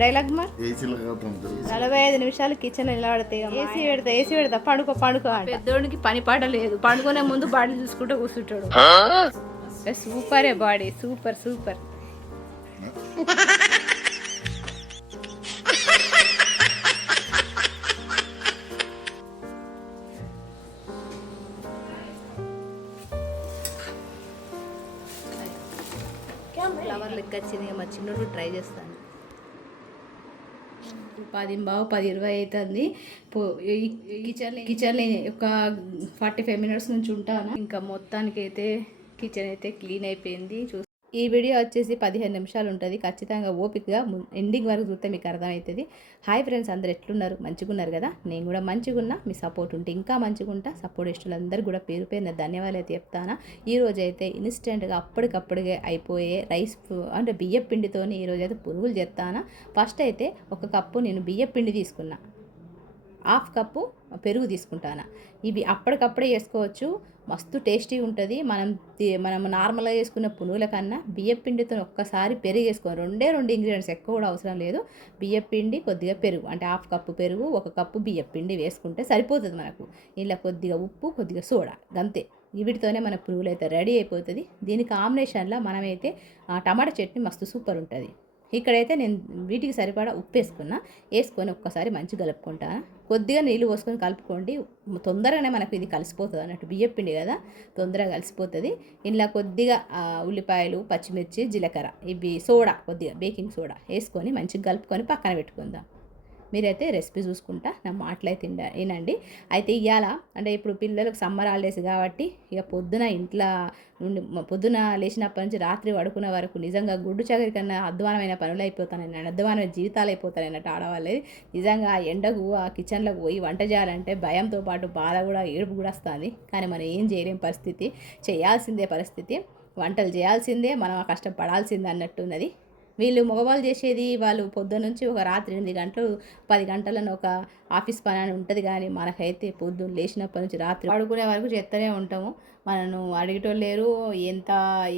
Dialogue మా 45 నిమిషాలు kitchen నిలబడితే ఏసీ పెడతా పండుకో పెద్దోడికి పని పాట లేదు. పండుకునే ముందు బాడీ చూసుకుంటూ కూర్చుంటాడు. సూపరే బాడీ, సూపర్ సూపర్. ఫ్లవర్ లెక్క వచ్చింది. మా చిన్నోడు ట్రై చేస్తాను. 10:20 అవుతుంది. కిచెన్ ఒక 45 మినిట్స్ నుంచి ఉంటాను. ఇంకా మొత్తానికి అయితే కిచెన్ అయితే క్లీన్ అయిపోయింది. ఈ వీడియో వచ్చేసి 15 నిమిషాలు ఉంటుంది. ఖచ్చితంగా ఓపికగా ఎండింగ్ వరకు చూస్తే మీకు అర్థమవుతుంది. హాయ్ ఫ్రెండ్స్, అందరు ఎట్లున్నారు? మంచిగా ఉన్నారు కదా? నేను కూడా మంచిగా ఉన్నా. మీ సపోర్ట్ ఉంటే ఇంకా మంచిగా ఉంటా. సపోర్ట్ ఇష్టలందరూ కూడా పేరు పేరున ధన్యవాదాలు అయితే చెప్తాను. ఈరోజు అయితే ఇన్స్టెంట్గా అప్పటికప్పుడుగా అయిపోయే రైస్ అంటే బియ్యం పిండితోని ఈరోజు అయితే పునుగులు చేస్తాను. ఫస్ట్ అయితే 1 కప్పు నేను బియ్యం పిండి తీసుకున్నా. 1/2 కప్పు పెరుగు తీసుకుంటాను. ఇవి అప్పటికప్పుడే చేసుకోవచ్చు, మస్తు టేస్టీగా ఉంటుంది. మనం నార్మల్గా చేసుకున్న పునుగుల కన్నా బియ్యం పిండితో ఒక్కసారి పెరుగు వేసుకోవాలి. 2 ఇంగ్రీడియంట్స్, ఎక్కువ కూడా అవసరం లేదు. బియ్యం పిండి, కొద్దిగా పెరుగు, అంటే 1/2 కప్పు పెరుగు, 1 కప్పు బియ్యం పిండి వేసుకుంటే సరిపోతుంది మనకు. ఇలా కొద్దిగా ఉప్పు, కొద్దిగా సోడా, అంతే. వీటితోనే మన పునుగులు అయితే రెడీ అయిపోతుంది. దీని కాంబినేషన్లో మనమైతే టమాటా చట్నీ మస్తు సూపర్ ఉంటుంది. ఇక్కడైతే నేను వీటికి సరిపడా ఉప్పు వేసుకొని ఒక్కసారి మంచిగా కలుపుకుంటాను. కొద్దిగా నీళ్ళు పోసుకొని కలుపుకోండి, తొందరగానే మనకు ఇది కలిసిపోతుంది అన్నట్టు. బియ్యం పిండి కదా, తొందరగా కలిసిపోతుంది. ఇలా కొద్దిగా ఉల్లిపాయలు, పచ్చిమిర్చి, జీలకర్ర, ఇవి సోడా, కొద్దిగా బేకింగ్ సోడా వేసుకొని మంచిగా కలుపుకొని పక్కన పెట్టుకుందాం. మీరైతే రెసిపీ చూసుకుంటా నా మాటలైతే వినండి. అయితే ఇవాళ అంటే ఇప్పుడు పిల్లలకు సమ్మర్ హాలిడేస్ కాబట్టి ఇక పొద్దున లేచినప్పటి నుంచి రాత్రి పడుకునే వరకు నిజంగా గుడ్డు చగరి కన్నా అధ్వానమైన పనులు అయిపోతానని, అధ్వానమైన జీవితాలు అయిపోతాయి అన్నట్టు ఆడవాళ్ళది. నిజంగా ఆ ఎండకు ఆ కిచెన్లోకి పోయి వంట చేయాలంటే భయంతో పాటు బాధ కూడా, ఏడుపు కూడా వస్తుంది. కానీ మనం ఏం చేయలేం పరిస్థితి, చేయాల్సిందే పరిస్థితి. వంటలు చేయాల్సిందే, మనం కష్టపడాల్సిందే అన్నట్టున్నది. వీళ్ళు మగవాళ్ళు చేసేది వాళ్ళు పొద్దున్న నుంచి ఒక రాత్రి 8 గంటలు 10 గంటలను ఒక ఆఫీస్ పని అని ఉంటుంది. కానీ మనకైతే పొద్దున్న లేచినప్పటి నుంచి రాత్రి పడుకునే వరకు చేస్తూనే ఉంటాము. మనను అడిగేటోళ్ళు లేరు.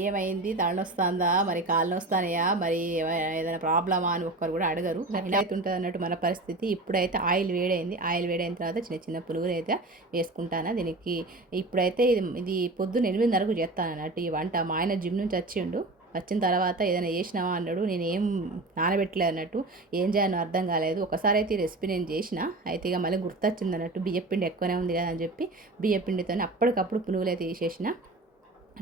ఏమైంది, తలనొస్తుందా, మరి కాళ్ళు నొస్తానయా, మరి ఏదైనా ప్రాబ్లమా అని ఒక్కరు కూడా అడగరు. అట్లా అయితే ఉంటుంది అన్నట్టు మన పరిస్థితి. ఇప్పుడైతే ఆయిల్ వేడైన తర్వాత చిన్న చిన్న పునుగులు అయితే వేసుకుంటాను. దీనికి ఇప్పుడైతే ఇది పొద్దున్న 8:30కు చేస్తాను అన్నట్టు ఈ వంట. మా ఆయన జిమ్ నుంచి వచ్చిన తర్వాత ఏదైనా చేసినావా అన్నాడు. నేను ఏం నానబెట్టలేదు అన్నట్టు, ఏం చేయాలో అర్థం కాలేదు. ఒకసారి అయితే ఈ రెసిపీ నేను చేసిన, అయితే ఇక మళ్ళీ గుర్తొచ్చింది అన్నట్టు. బియ్యపిండి ఎక్కువనే ఉంది కదా అని చెప్పి బియ్యపిండితో అప్పటికప్పుడు పునుగులు అయితే వేసేసిన.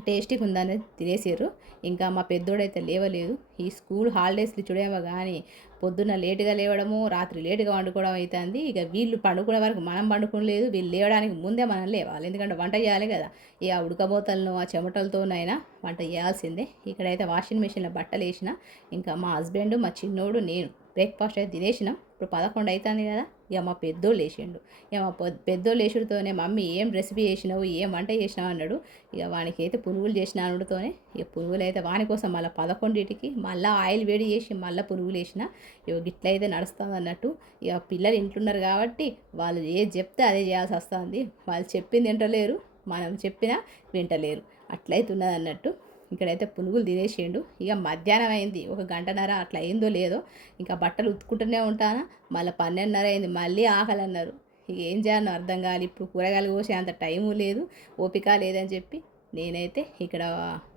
టేస్టీగా ఉందని తినేసారు. ఇంకా మా పెద్దోడైతే లేవలేదు. ఈ స్కూల్ హాలిడేస్లు చూడేమో కానీ పొద్దున్న లేటుగా లేవడము, రాత్రి లేటుగా వండుకోవడం అవుతుంది. ఇక వీళ్ళు పండుకునే వరకు మనం పండుకోలేదు, వీళ్ళు లేవడానికి ముందే మనం లేవాలి. ఎందుకంటే వంట చేయాలి కదా. ఇక ఉడకబోతలను ఆ చెమటలతోనైనా వంట చేయాల్సిందే. ఇక్కడైతే వాషింగ్ మిషన్లో బట్టలు వేసిన. ఇంకా మా హస్బెండ్, మా చిన్నోడు, నేను బ్రేక్ఫాస్ట్ అయితే తినేసినాం. ఇప్పుడు 11 అవుతుంది కదా. ఇక మా పెద్దోళ్ళు లేచిండు. ఇక మా పెద్దోళ్ళు లేచుడుతోనే మమ్మీ ఏం రెసిపీ చేసినావు, ఏం వంట చేసినావు అన్నాడు. ఇక వానికి అయితే పునుగులు చేసిన అనుడితోనే ఇక పునుగులు అయితే వాని కోసం మళ్ళీ 11కి మళ్ళీ ఆయిల్ వేడి చేసి మళ్ళీ పునుగులు వేసిన. ఇక గిట్లయితే నడుస్తుంది అన్నట్టు. ఇక పిల్లలు ఇంట్లున్నారు కాబట్టి వాళ్ళు ఏది చెప్తే అదే చేయాల్సి వస్తుంది. వాళ్ళు చెప్పింది వింటలేరు, మనం చెప్పినా వింటలేరు. అట్లయితున్నది అన్నట్టు. ఇక్కడైతే పునుగులు తినేసిండు. ఇక మధ్యాహ్నం అయింది, 1 గంటన్నర అట్లా అయిందో లేదో. ఇంకా బట్టలు ఉతుక్కుంటూనే ఉంటాను. మళ్ళీ 12:30 అయింది, మళ్ళీ ఆకలి అన్నారు. ఇక ఏం చేయాలో అర్థం కాదు. ఇప్పుడు కూరగాయలు కోసే అంత టైము లేదు, ఓపిక లేదని చెప్పి నేనైతే ఇక్కడ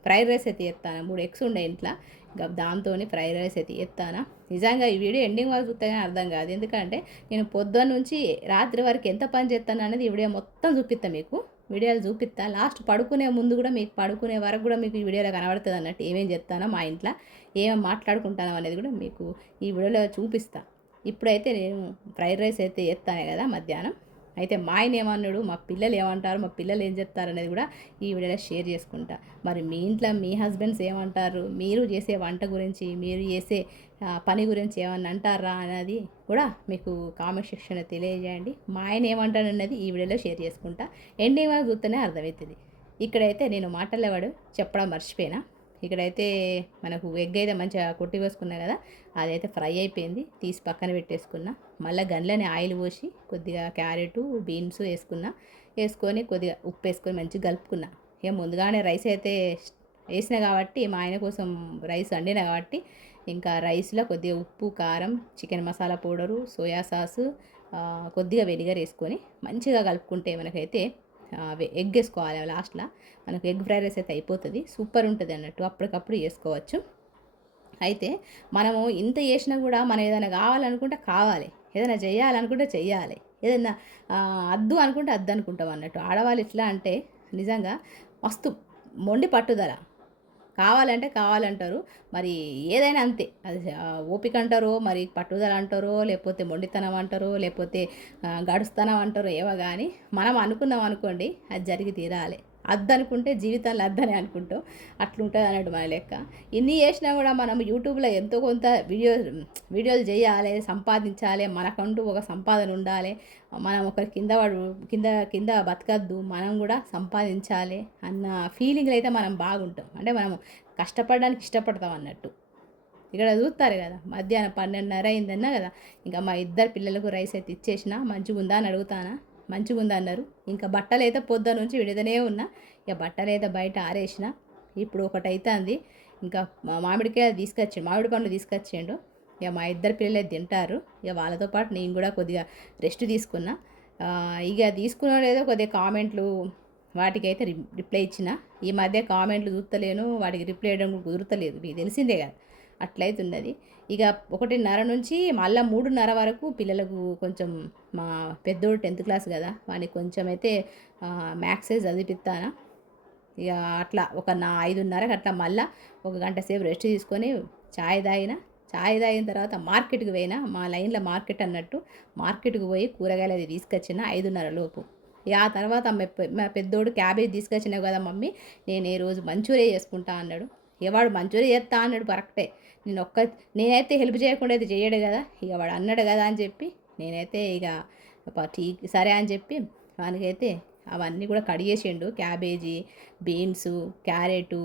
ఫ్రైడ్ రైస్ అయితే ఎత్తాను. 3 ఎగ్స్ ఉండే ఇంట్లో, ఇంకా దాంతో ఫ్రైడ్ రైస్ అయితే ఎత్తాను. నిజంగా ఈ వీడియో ఎండింగ్ వరకు చూస్తే కానీ అర్థం కాదు. ఎందుకంటే నేను పొద్దున్న నుంచి రాత్రి వరకు ఎంత పని చేస్తాను అనేది ఈ వీడియో మొత్తం చూపిస్తాను మీకు. వీడియోలు చూపిస్తా. లాస్ట్ పడుకునే ముందు కూడా మీకు, పడుకునే వరకు కూడా మీకు ఈ వీడియోలో కనబడుతుంది అన్నట్టు. ఏమేమి చెప్తానో మా ఇంట్లో ఏమేమి మాట్లాడుకుంటానో అనేది కూడా మీకు ఈ వీడియోలో చూపిస్తా. ఇప్పుడైతే నేను ఫ్రైడ్ రైస్ అయితే ఎత్తాను కదా మధ్యాహ్నం. అయితే మా ఆయన ఏమన్నాడు, మా పిల్లలు ఏమంటారు, మా పిల్లలు ఏం చెప్తారు అనేది కూడా ఈ వీడియోలో షేర్ చేసుకుంటా. మరి మీ ఇంట్లో మీ హస్బెండ్స్ ఏమంటారు, మీరు చేసే వంట గురించి, మీరు చేసే పని గురించి ఏమన్నా అంటారా అనేది కూడా మీకు కామెంట్ సెక్షన్లో తెలియజేయండి. మా ఆయన ఏమంటాడు అన్నది ఈ వీడియోలో షేర్ చేసుకుంటా. ఎండింగ్ వరకు చూస్తేనే అర్థమవుతుంది. ఇక్కడైతే నేను మాటలేవాడు చెప్పడం మర్చిపోయినా. ఇక్కడైతే మనకు ఎగ్ అయితే మంచిగా కొట్టి వేసుకున్నా కదా, అదైతే ఫ్రై అయిపోయింది, తీసి పక్కన పెట్టేసుకున్నా. మళ్ళీ గన్లోనే ఆయిల్ పోసి కొద్దిగా క్యారెట్, బీన్స్ వేసుకొని కొద్దిగా ఉప్పు వేసుకొని మంచిగా కలుపుకున్నా. ఇక ముందుగానే రైస్ అయితే వేసిన కాబట్టి, మా ఆయన కోసం రైస్ వండినా కాబట్టి ఇంకా రైస్లో కొద్దిగా ఉప్పు, కారం, chicken masala powder, soya sauce, కొద్దిగా వెనిగర్ వేసుకొని మంచిగా కలుపుకుంటే మనకైతే ఎగ్ వేసుకోవాలి లాస్ట్లో. మనకు ఎగ్ ఫ్రైడ్ రైస్ అయితే అయిపోతుంది. సూపర్ ఉంటుంది అన్నట్టు, అప్పటికప్పుడు చేసుకోవచ్చు. అయితే మనము ఇంత చేసినా కూడా మనం ఏదైనా కావాలనుకుంటే కావాలి, ఏదైనా చేయాలనుకుంటే చెయ్యాలి, ఏదైనా అద్దు అనుకుంటే అద్దు అనుకుంటాం అన్నట్టు. ఆడవాళ్ళు ఎట్లా అంటే నిజంగా మస్తు మొండి పట్టుదల. కావాలంటే కావాలంటారు. మరి ఏదైనా అంతే. అది ఓపిక అంటారో, మరి పట్టుదల అంటారో, లేకపోతే మొండితనం అంటారో, లేకపోతే గడుస్తనం అంటారో ఏమో కానీ మనం అనుకున్నాం అనుకోండి అది జరిగి తీరాలి. అద్దనుకుంటే జీవితంలో అద్దని అనుకుంటాం. అట్లుంటుంది అన్నట్టు మన లెక్క. ఇన్ని చేసినా కూడా మనం యూట్యూబ్లో ఎంతో కొంత వీడియోలు చేయాలి, సంపాదించాలి, మనకంటూ ఒక సంపాదన ఉండాలి, మనం ఒకరి కింద బతకద్దు, మనం కూడా సంపాదించాలి అన్న ఫీలింగ్లో అయితే మనం బాగుంటాం. అంటే మనం కష్టపడడానికి ఇష్టపడతాం అన్నట్టు. ఇక్కడ చూస్తారు కదా, మధ్యాహ్నం 12:30 అయిందన్నా కదా, ఇంకా మా ఇద్దరు పిల్లలకు రైస్ అయితే ఇచ్చేసిన. మంచిగా ఉందా అని అడుగుతానా, మంచిగా ఉందా అన్నారు. ఇంకా బట్టలు అయితే పొద్దు నుంచి విడదనే ఉన్నా. ఇక బట్టలు అయితే బయట ఆరేసిన. ఇప్పుడు ఒకటి అవుతుంది. ఇంకా మామిడి పండ్లు తీసుకొచ్చిండు. ఇక మా ఇద్దరు పిల్లలు అయితే తింటారు. ఇక వాళ్ళతో పాటు నేను కూడా కొద్దిగా రెస్ట్ తీసుకున్నా. ఇక తీసుకున్నా లేదో కొద్దిగా కామెంట్లు వాటికైతే రిప్లై ఇచ్చిన. ఈ మధ్య కామెంట్లు చూస్తలేను, వాటికి రిప్లై ఇవ్వడం కుదురుతలేదు, మీకు తెలిసిందే కదా, అట్లయితున్నది. ఇక 1:30 నుంచి మళ్ళీ 3:30 వరకు పిల్లలకు కొంచెం, మా పెద్దోడు 10th క్లాస్ కదా, వానికి కొంచెం అయితే మ్యాథ్సే చదివిస్తాను. ఇక అట్లా 5:30కి అట్లా మళ్ళీ 1 గంట సేపు రెస్ట్ తీసుకొని ఛాయ్ తాగిన తర్వాత మార్కెట్కి పోయినా. మా లైన్లో మార్కెట్ అన్నట్టు, మార్కెట్కి పోయి కూరగాయలు అది తీసుకొచ్చిన 5:30 లోపు. ఇక ఆ తర్వాత మా పెద్దోడు క్యాబేజ్ తీసుకొచ్చినావు కదా మమ్మీ, నేను ఈ రోజు మంచూరియా చేసుకుంటా అన్నాడు. ఇక వాడు మంచూరియా చేస్తా అన్నాడు కరెక్టే. నేనైతే హెల్ప్ చేయకుండా అయితే చేయడు కదా, ఇక వాడు అన్నాడు కదా అని చెప్పి నేనైతే ఇక సరే అని చెప్పి వానికైతే అవన్నీ కూడా కడిగేసిండు. క్యాబేజీ, బీన్స్, క్యారెటు,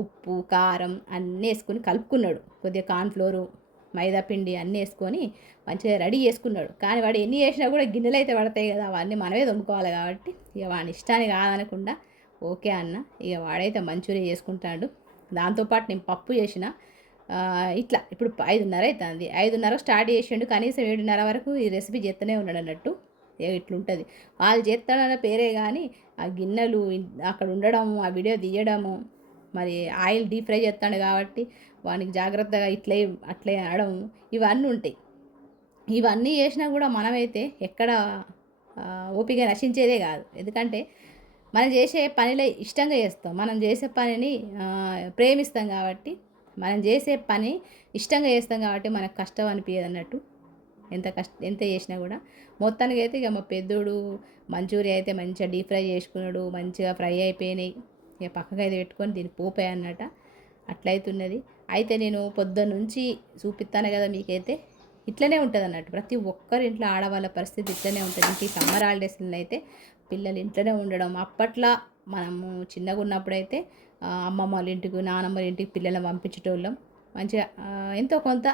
ఉప్పు, కారం అన్నీ వేసుకొని కలుపుకున్నాడు. కొద్దిగా కార్న్ఫ్లోరు, మైదా పిండి అన్నీ వేసుకొని మంచిగా రెడీ చేసుకున్నాడు. కానీ వాడు ఎన్ని చేసినా కూడా గిన్నెలు అయితే పడతాయి కదా, అవన్నీ మనమే దొమ్ముకోవాలి కాబట్టి ఇక వాడి ఇష్టాన్ని కాదనకుండా ఓకే అన్న. ఇక వాడైతే మంచూరియా చేసుకుంటాడు. దాంతోపాటు నేను పప్పు చేసిన. ఇట్లా ఇప్పుడు 5:30 అవుతుంది. 5:30 స్టార్ట్ చేసిండు, కనీసం 7:30 వరకు ఈ రెసిపీ చేస్తూనే ఉన్నాడు అన్నట్టు. ఇట్లుంటుంది. వాళ్ళు చేస్తాడన్న పేరే కానీ ఆ గిన్నెలు అక్కడ ఉండడము, ఆ వీడియో తీయడము, మరి ఆయిల్ డీప్ ఫ్రై చేస్తాడు కాబట్టి వానికి జాగ్రత్తగా అట్లే అనడం, ఇవన్నీ ఉంటాయి. ఇవన్నీ చేసినా కూడా మనమైతే ఎక్కడ ఓపిక నశించేదే కాదు. ఎందుకంటే మనం చేసే పనిలో ఇష్టంగా చేస్తాం, మనం చేసే పనిని ప్రేమిస్తాం కాబట్టి, మనం చేసే పని ఇష్టంగా చేస్తాం కాబట్టి మనకు కష్టం అనిపించదు అన్నట్టు. ఎంత చేసినా కూడా మొత్తానికి అయితే ఇక మా పెద్దోడు మంచూరియా అయితే మంచిగా డీప్ ఫ్రై చేసుకున్నాడు. మంచిగా ఫ్రై అయిపోయినాయి. ఇక పక్కకు అయితే పెట్టుకొని దీన్ని పోపాయి అన్నట్ట. అట్లయితున్నది. అయితే నేను పొద్దున్న నుంచి చూపిస్తాను కదా మీకైతే, ఇట్లనే ఉంటుంది అన్నట్టు. ప్రతి ఒక్కరి ఇంట్లో ఆడవాళ్ళ పరిస్థితి ఇట్లనే ఉంటుంది. ఇంక ఈ సమ్మర్ హాలిడేస్లో అయితే పిల్లలు ఇంట్లోనే ఉండడం. అప్పట్లో మనము చిన్నగా ఉన్నప్పుడైతే అమ్మమ్మ వాళ్ళ ఇంటికి, నానమ్మ వాళ్ళ ఇంటికి పిల్లలను పంపించేటోళ్ళం. మంచిగా ఎంతో కొంత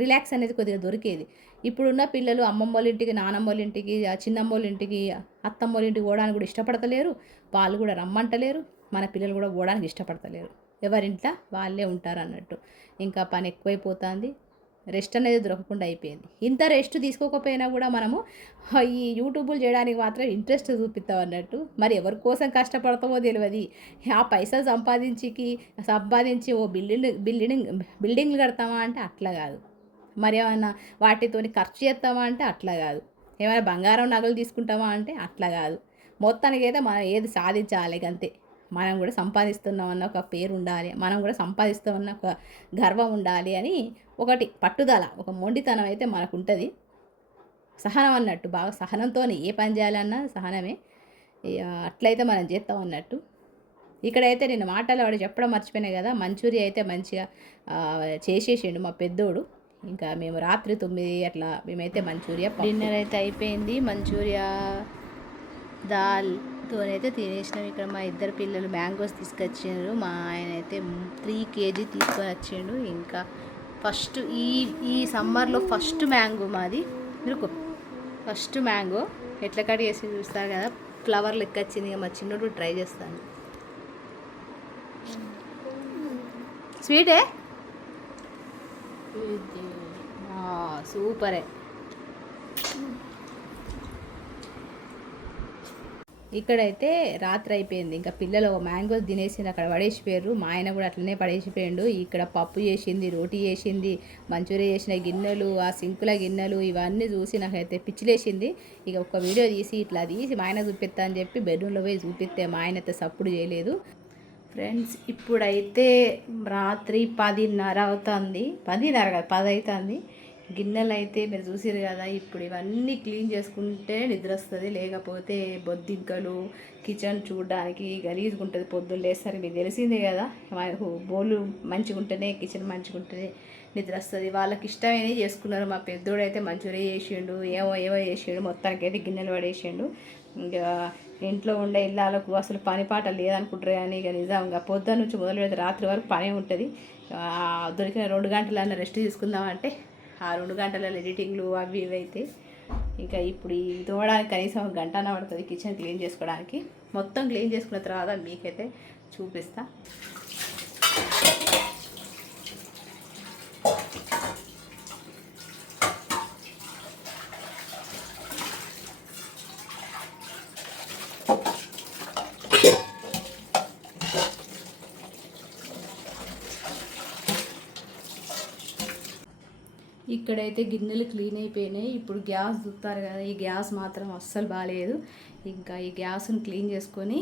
రిలాక్స్ అనేది కొద్దిగా దొరికేది. ఇప్పుడున్న పిల్లలు అమ్మమ్మ వాళ్ళ ఇంటికి, నానమ్మ వాళ్ళ ఇంటికి, చిన్నమ్మ వాళ్ళ ఇంటికి, అత్తమ్మ వాళ్ళ ఇంటికి పోవడానికి కూడా ఇష్టపడతలేరు. వాళ్ళు కూడా రమ్మంటలేరు. మన పిల్లలు కూడా పోవడానికి ఇష్టపడతలేరు. ఎవరింట్లో వాళ్ళే ఉంటారు అన్నట్టు. ఇంకా పని ఎక్కువైపోతుంది. రెస్ట్ అనేది దొరకకుండా అయిపోయింది. ఇంత రెస్ట్ తీసుకోకపోయినా కూడా మనము ఈ యూట్యూబ్లు చేయడానికి మాత్రం ఇంట్రెస్ట్ చూపిస్తాం అన్నట్టు. మరి ఎవరి కోసం కష్టపడతామో తెలియదు. ఆ పైసలు సంపాదించి ఓ బిల్డింగ్లు కడతామా అంటే అట్లా కాదు. మరి ఏమైనా వాటితోని ఖర్చు చేస్తామా అంటే అట్లా కాదు. ఏమైనా బంగారం నగలు తీసుకుంటామా అంటే అట్లా కాదు. మొత్తానికి అయితే మనం ఏది సాధించాలి అంతే. మనం కూడా సంపాదిస్తున్నామన్న ఒక పేరు ఉండాలి, మనం కూడా సంపాదిస్తామన్న ఒక గర్వం ఉండాలి అని ఒకటి పట్టుదల, ఒక మొండితనం అయితే మనకు ఉంటుంది. సహనం అన్నట్టు, బాగా సహనంతో ఏ పని చేయాలన్నా సహనమే. అట్లయితే మనం చేస్తాం అన్నట్టు. ఇక్కడైతే నేను మాటలు వాడు చెప్పడం మర్చిపోయినాయి కదా, మంచూరియా అయితే మంచిగా చేసేసిండు మా పెద్దోడు. ఇంకా మేము రాత్రి 9 అట్లా మేమైతే మంచూరియా డిన్నర్ అయితే అయిపోయింది. మంచూరియా దాల్తోనైతే తినేసినాం. ఇక్కడ మా ఇద్దరు పిల్లలు మ్యాంగోస్ తీసుకొచ్చిండ్రు. మా ఆయన అయితే 3 kg తీసుకొని వచ్చిండు. ఇంకా ఫస్ట్ ఈ సమ్మర్లో ఫస్ట్ మ్యాంగో మాది. మీకు ఫస్ట్ మ్యాంగో ఎట్లా కట్ చేసి చూస్తారు కదా, ఫ్లవర్ లెక్క వచ్చింది. ఇక మా చిన్నోడు ట్రై చేస్తాను. స్వీటే సూపరే. ఇక్కడైతే రాత్రి అయిపోయింది. ఇంకా పిల్లలు మ్యాంగోస్ తినేసింది, అక్కడ పడేసిపోయారు. మా ఆయన కూడా అట్లనే పడేసిపోయాడు. ఇక్కడ పప్పు చేసింది, రోటీ చేసింది, మంచూరియా చేసిన గిన్నెలు, ఆ సింకుల గిన్నెలు ఇవన్నీ చూసి నాకైతే పిచ్చిలేసింది. ఇక ఒక వీడియో తీసి ఇట్లా తీసి మా ఆయన చూపిస్తా అని చెప్పి బెడ్రూమ్లో పోయి చూపిస్తే మా ఆయన అయితే సప్పుడు చేయలేదు. ఫ్రెండ్స్ ఇప్పుడైతే రాత్రి 10:30 అవుతుంది. 10:30 కాదు 10 అవుతుంది. గిన్నెలు అయితే మీరు చూసారు కదా. ఇప్పుడు ఇవన్నీ క్లీన్ చేసుకుంటే నిద్ర వస్తుంది, లేకపోతే బొద్దింకలు కిచెన్ చూడడానికి గలీజ్గా ఉంటుంది. పొద్దున్న లేస్తారు, మీకు తెలిసిందే కదా. బోళ్ళు మంచిగా ఉంటేనే కిచెన్ మంచిగా ఉంటేనే నిద్ర వస్తుంది. వాళ్ళకి ఇష్టమైనవి చేసుకున్నారు. మా పెద్దోడైతే మంచూరియా చేసిండు, ఏవో ఏవో చేసిండు, మొత్తానికి అయితే గిన్నెలు పడేసిండు. ఇంకా ఇంట్లో ఉండే ఇళ్ళకు అసలు పని పాట లేదనుకుంటారు. కానీ ఇక నిజంగా పొద్దున్న నుంచి మొదలు పెడితే రాత్రి వరకు పనే ఉంటుంది. దొరికిన 2 గంటలన్నా రెస్ట్ తీసుకుందామంటే ఆ 2 గంటల ఎడిటింగ్లు అవి ఇవి అయితే ఇంకా ఇప్పుడు ఈ తోమడానికి కనీసం 1 గంట పడుతుంది కిచెన్ క్లీన్ చేసుకోవడానికి. మొత్తం క్లీన్ చేసుకున్న తర్వాత మీకైతే చూపిస్తా. ఇక్కడైతే గిన్నెలు క్లీన్ అయిపోయినాయి. ఇప్పుడు గ్యాస్ చూస్తారు కదా, ఈ గ్యాస్ మాత్రం అస్సలు బాగాలేదు. ఇంకా ఈ గ్యాస్ని క్లీన్ చేసుకొని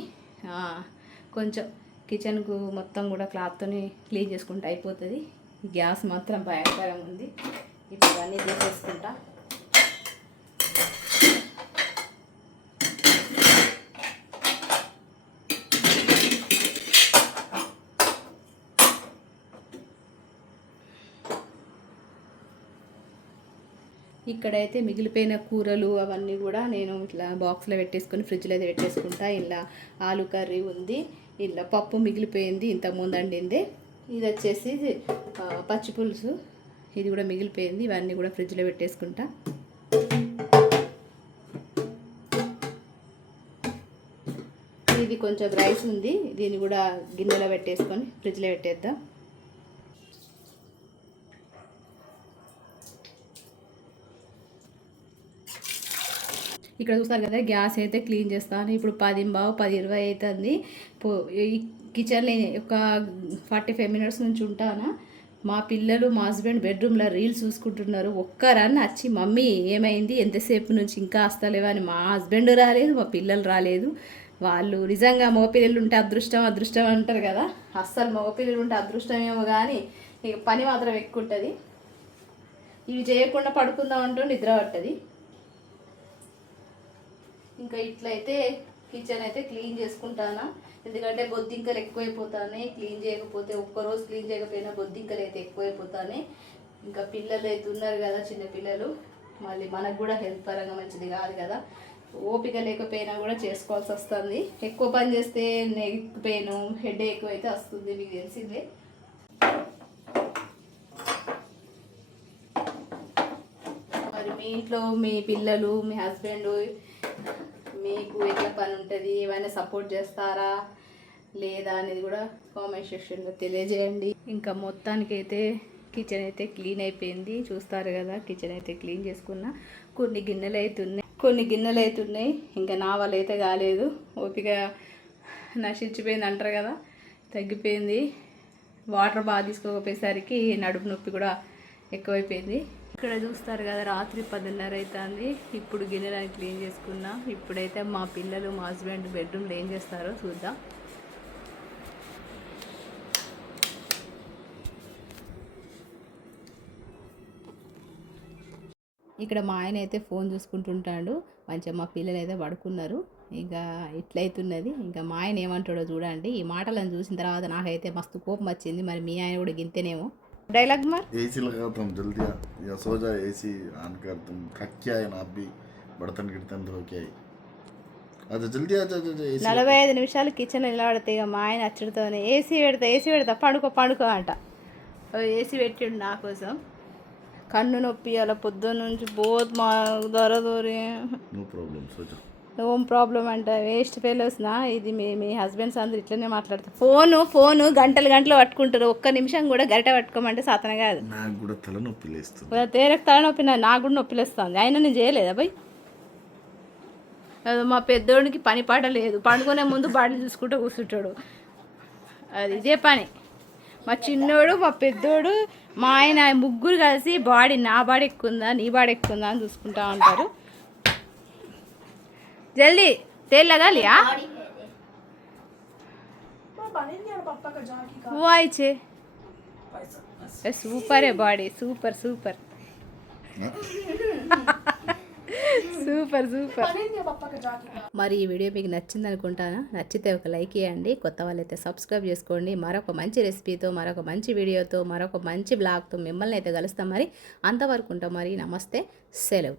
కొంచెం కిచెన్కు మొత్తం కూడా క్లాత్తోని క్లీన్ చేసుకుంటే అయిపోతుంది. ఈ గ్యాస్ మాత్రం భయంకరంగా ఉంది. ఇప్పుడు అన్నీ తీసేసుకుంటా. ఇక్కడైతే మిగిలిపోయిన కూరలు అవన్నీ కూడా నేను ఇట్లా బాక్స్లో పెట్టేసుకొని ఫ్రిడ్జ్లో అయితే పెట్టేసుకుంటా. ఇలా ఆలు కర్రీ ఉంది, ఇలా పప్పు మిగిలిపోయింది ఇంతకుముందు వండింది. ఇది వచ్చేసి పచ్చి పులుసు, ఇది కూడా మిగిలిపోయింది. ఇవన్నీ కూడా ఫ్రిడ్జ్లో పెట్టేసుకుంటా. ఇది కొంచెం రైస్ ఉంది, దీన్ని కూడా గిన్నెలో పెట్టేసుకొని ఫ్రిడ్జ్లో పెట్టేద్దాం. ఇక్కడ చూస్తారు కదా, గ్యాస్ అయితే క్లీన్ చేస్తాను. ఇప్పుడు 10:20 అవుతుంది. ఈ కిచెన్లో ఒక 45 మినిట్స్ నుంచి ఉంటాను. మా పిల్లలు మా హస్బెండ్ బెడ్రూమ్లో రీల్స్ చూసుకుంటున్నారు. ఒక్కరన్న వచ్చి మమ్మీ ఏమైంది, ఎంతసేపు నుంచి ఇంకా వస్తలేవా అని. మా హస్బెండ్ రాలేదు, మా పిల్లలు రాలేదు. వాళ్ళు నిజంగా మగపిల్లలు ఉంటే అదృష్టం అదృష్టం అంటారు కదా. అస్సలు మగపిల్లలు ఉంటే అదృష్టమేమో కానీ ఇక పని మాత్రం ఎక్కువ ఉంటుంది. ఇవి చేయకుండా పడుకుందాం అంటూ నిద్ర పట్టది. ఇంకా ఇట్లయితే కిచెన్ అయితే క్లీన్ చేసుకుంటాను. ఎందుకంటే బొద్దింకలు ఎక్కువైపోతాయి. క్లీన్ చేయకపోతే ఒక్కరోజు క్లీన్ చేయకపోయినా బొద్దింకలు అయితే ఎక్కువైపోతాయి. ఇంకా పిల్లలు అయితే ఉన్నారు కదా, చిన్న పిల్లలు, మళ్ళీ మనకు కూడా హెల్త్ పరంగా మంచిది కాదు కదా. ఓపిక లేకపోయినా కూడా చేసుకోవాల్సి వస్తుంది. ఎక్కువ పని చేస్తే నెక్ పెయిన్, హెడ్ ఎక్కువ అయితే వస్తుంది, మీకు తెలిసిందే. మరి మీ ఇంట్లో మీ పిల్లలు, మీ హస్బెండ్, మీకు ఎట్లా పని ఉంటుంది, ఏమైనా సపోర్ట్ చేస్తారా లేదా అనేది కూడా కామెంట్ సెక్షన్లో తెలియజేయండి. ఇంకా మొత్తానికైతే కిచెన్ అయితే క్లీన్ అయిపోయింది. చూస్తారు కదా, కిచెన్ అయితే క్లీన్ చేసుకున్నా. కొన్ని గిన్నెలు అవుతున్నాయి, ఇంకా నా వల్ల అయితే కాలేదు. ఓపిక నశించిపోయింది అంటారు కదా, తగ్గిపోయింది. వాటర్ బాగా తీసుకోకపోయేసరికి నడుపు నొప్పి కూడా ఎక్కువైపోయింది. ఇక్కడ చూస్తారు కదా, రాత్రి 10:30 అవుతుంది. ఇప్పుడు గిన్నెలను క్లీన్ చేసుకున్నా. ఇప్పుడైతే మా పిల్లలు మా హస్బెండ్ బెడ్రూమ్లో ఏం చేస్తారో చూద్దాం. ఇక్కడ మా ఆయన అయితే ఫోన్ చూసుకుంటుంటాడు. మంచిగా మా పిల్లలు అయితే పడుకున్నారు. ఇంకా ఇట్లయితున్నది. ఇంకా మా ఆయన ఏమంటాడో చూడండి. ఈ మాటలను చూసిన తర్వాత నాకైతే మస్తు కోపం వచ్చింది. మరి మీ ఆయన కూడా గింతేనేమో. डायलॉग मार। एसी लगा तुम जल्दी या सो जा, एसी ऑन कर, तुम थक के आए ना, आप भी बर्तन गिर्तन धो के आई। अच्छा जल्दी आ जा। 45 నిమిషాలు కిచెన్ నిలబడితే ఇక మా ఆయన అచ్చడితోనే ఏసీ పెడతా పండుకో అంట. ఏసీ పెట్టిండు నా కోసం. కన్ను నొప్పి అలా పొద్దున్న నుంచి బోత్ మా దొరదోరి. नो प्रॉब्लम, सो जा. ఓం ప్రాబ్లం అంట వేస్ట్ ఫెలోస్నా ఇది మీ హస్బెండ్స్ అందరు ఇట్లనే మాట్లాడతారు. ఫోను గంటలు పట్టుకుంటారు. ఒక్క నిమిషం కూడా గరిట పట్టుకోమంటే సాతన కాదు. నాకు కూడా తలనొప్పి లేస్తుంది. తేరకు తలనొప్పి నాకు కూడా నొప్పి లేస్తుంది. అయినా నేను చేయలేదా భయ్? మా పెద్దోడికి పని పాట లేదు, పండుకునే ముందు బాడీ చూసుకుంటూ కూర్చుంటాడు. అది ఇదే పని. మా చిన్నోడు మా పెద్దోడు మా ఆయన ముగ్గురు కలిసి బాడీ నా బాడీ ఎక్కుందా నీ బాడీ ఎక్కుందా అని చూసుకుంటా ఉంటారు. जल्दी तेल लगा लिया वो आई छे सूपर है बॉडी सूपर सूपर సూపర్ మరి ఈ వీడియో మీకు నచ్చింది అనుకుంటాను. నచ్చితే ఒక లైక్ ఇవ్వండి. కొత్త వాళ్ళైతే సబ్స్క్రైబ్ చేసుకోండి. మరొక మంచి రెసిపీతో, మరొక మంచి వీడియోతో, మరొక మంచి బ్లాగ్తో మిమ్మల్ని అయితే కలుస్తాం. మరి అంతవరకు ఉంటాం. మరి నమస్తే, సెలవు.